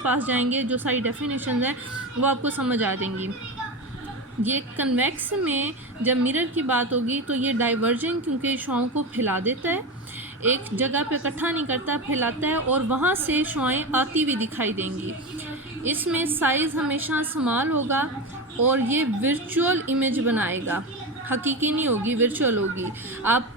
पास जाएंगे जो सारी डेफिनेशन है वो आपको समझ आ जाएंगी। ये कन्वेक्स में जब मिरर की बात होगी तो ये डाइवर्जन क्योंकि शुआओं को फैला देता है, एक जगह पे इकट्ठा नहीं करता, फैलाता है और वहाँ से शुआएं आती हुई दिखाई देंगी। इसमें साइज़ हमेशा स्मॉल होगा और ये वर्चुअल इमेज बनाएगा, हकीकी नहीं होगी, वर्चुअल होगी। आप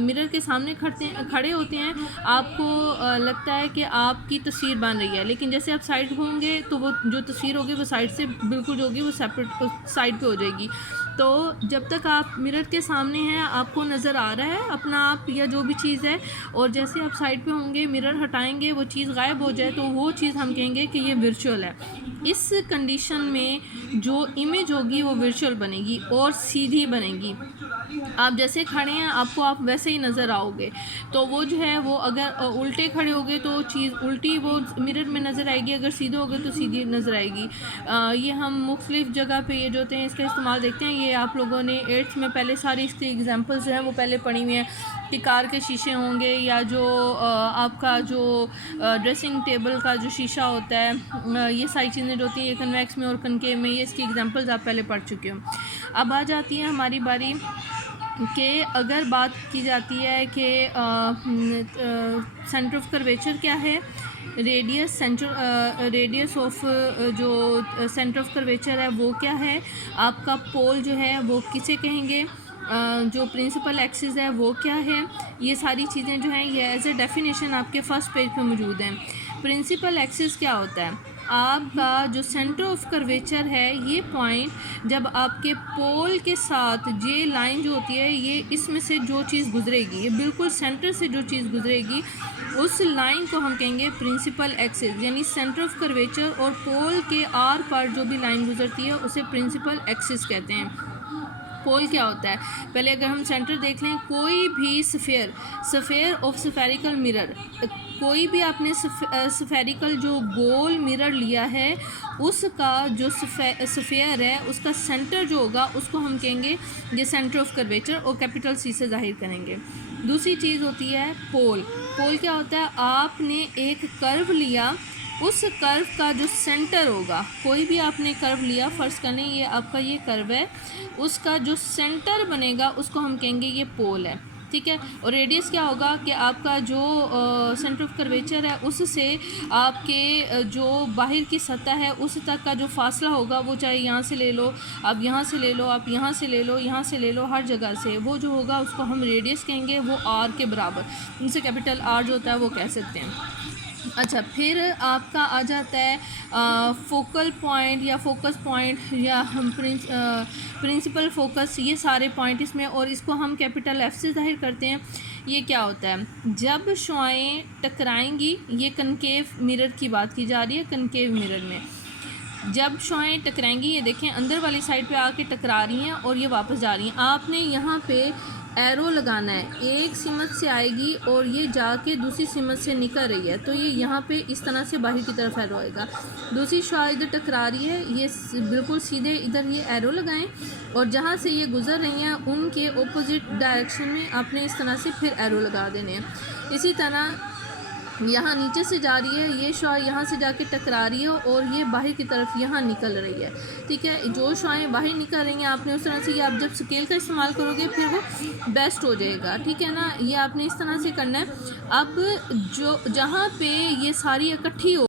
मिरर के सामने खड़े होते हैं, आपको लगता है कि आपकी तस्वीर बन रही है, लेकिन जैसे आप साइड होंगे तो वो जो तस्वीर होगी वो साइड से बिल्कुल जो होगी वो सेपरेट साइड पे हो जाएगी। तो जब तक आप मिरर के सामने हैं आपको नज़र आ रहा है अपना आप या जो भी चीज़ है, और जैसे आप साइड पे होंगे मिरर हटाएंगे वो चीज़ गायब हो जाए तो वो चीज़ हम कहेंगे कि ये वर्चुअल है। इस कंडीशन में जो इमेज होगी वो वर्चुअल बनेगी और सीधी बनेगी। आप जैसे खड़े हैं आपको आप वैसे ही नज़र आओगे, तो वो जो है वो अगर उल्टे खड़े होगे तो चीज़ उल्टी वो मिरर में नज़र आएगी, अगर सीधे होगे तो सीधी नज़र आएगी। ये हम मुख्तलिफ़ जगह पे ये जो होते हैं इसका इस्तेमाल देखते हैं। ये आप लोगों ने 8th में पहले सारी इसकी एग्जांपल्स जो है वो पहले पढ़ी हुई हैं कि कार के शीशे होंगे या जो आपका जो ड्रेसिंग टेबल का जो शीशा होता है, ये सारी चीज़ें जो होती हैं ये कन्वेक्स में और कनकेव में, ये इसकी एग्जांपल्स आप पहले पढ़ चुके हो। अब आ जाती है हमारी बारी कि अगर बात की जाती है कि सेंटर ऑफ कर्वेचर क्या है, रेडियस ऑफ जो सेंटर ऑफ कर्वेचर है वो क्या है, आपका पोल जो है वो किसे कहेंगे, जो प्रिंसिपल एक्सिस है वो क्या है, ये सारी चीज़ें जो हैं ये एज ए डेफिनेशन आपके फर्स्ट पेज पे मौजूद हैं। प्रिंसिपल एक्सिस क्या होता है, आपका जो सेंटर ऑफ कर्वेचर है ये पॉइंट जब आपके पोल के साथ ये लाइन जो होती है ये इसमें से जो चीज़ गुजरेगी, ये बिल्कुल सेंटर से जो चीज़ गुजरेगी उस लाइन को हम कहेंगे प्रिंसिपल एक्सिस, यानी सेंटर ऑफ कर्वेचर और पोल के आर पर जो भी लाइन गुजरती है उसे प्रिंसिपल एक्सिस कहते हैं। पोल क्या होता है, पहले अगर हम सेंटर देख लें, कोई भी स्फेयर ऑफ स्फेरिकल मिरर, कोई भी आपने स्फेरिकल जो गोल मिरर लिया है उसका जो स्फेयर है उसका सेंटर जो होगा उसको हम कहेंगे ये सेंटर ऑफ कर्वेचर और कैपिटल सी से जाहिर करेंगे। दूसरी चीज़ होती है पोल। पोल क्या होता है, आपने एक कर्व लिया, उस कर्व का जो सेंटर होगा, कोई भी आपने कर्व लिया, फ़र्ज़ करें ये आपका ये कर्व है, उसका जो सेंटर बनेगा उसको हम कहेंगे ये पोल है, ठीक है। और रेडियस क्या होगा कि आपका जो सेंटर ऑफ कर्वेचर है उससे आपके जो बाहर की सतह है उस तक का जो फासला होगा, वो चाहे यहाँ से ले लो, आप यहाँ से ले लो, आप यहाँ से ले लो, यहाँ से ले लो, हर जगह से वो जो होगा उसको हम रेडियस कहेंगे, वो आर के बराबर, उनसे कैपिटल आर जो होता है वो कह सकते हैं। अच्छा, फिर आपका आ जाता है फोकल पॉइंट या फोकस पॉइंट या हम प्रिंसिपल फोकस, ये सारे पॉइंट इसमें, और इसको हम कैपिटल एफ से जाहिर करते हैं। ये क्या होता है, जब शुआएं टकराएंगी, ये कनकेव मिरर की बात की जा रही है, कनकेव मिरर में जब शुआएं टकराएंगी, ये देखें अंदर वाली साइड पे आके टकरा रही हैं और ये वापस जा रही हैं, आपने यहाँ पे एरो लगाना है, एक सिमत से आएगी और ये जाके दूसरी सिमत से निकल रही है, तो ये यहाँ पे इस तरह से बाहर की तरफ एरो आएगा। दूसरी शुआ इधर टकरा रही है, ये बिल्कुल सीधे इधर ये एरो लगाएं और जहाँ से ये गुज़र रही हैं उनके ऑपोजिट डायरेक्शन में आपने इस तरह से फिर एरो लगा देने हैं। इसी तरह यहाँ नीचे से जा रही है, ये शुआ यहाँ से जाके टकरा रही है और ये बाहर की तरफ यहाँ निकल रही है, ठीक है। जो शुआएं बाहर निकल रही हैं आपने उस तरह से, ये आप जब स्केल का इस्तेमाल करोगे फिर वो बेस्ट हो जाएगा, ठीक है ना। ये आपने इस तरह से करना है। अब जो जहाँ पे ये सारी इकट्ठी हो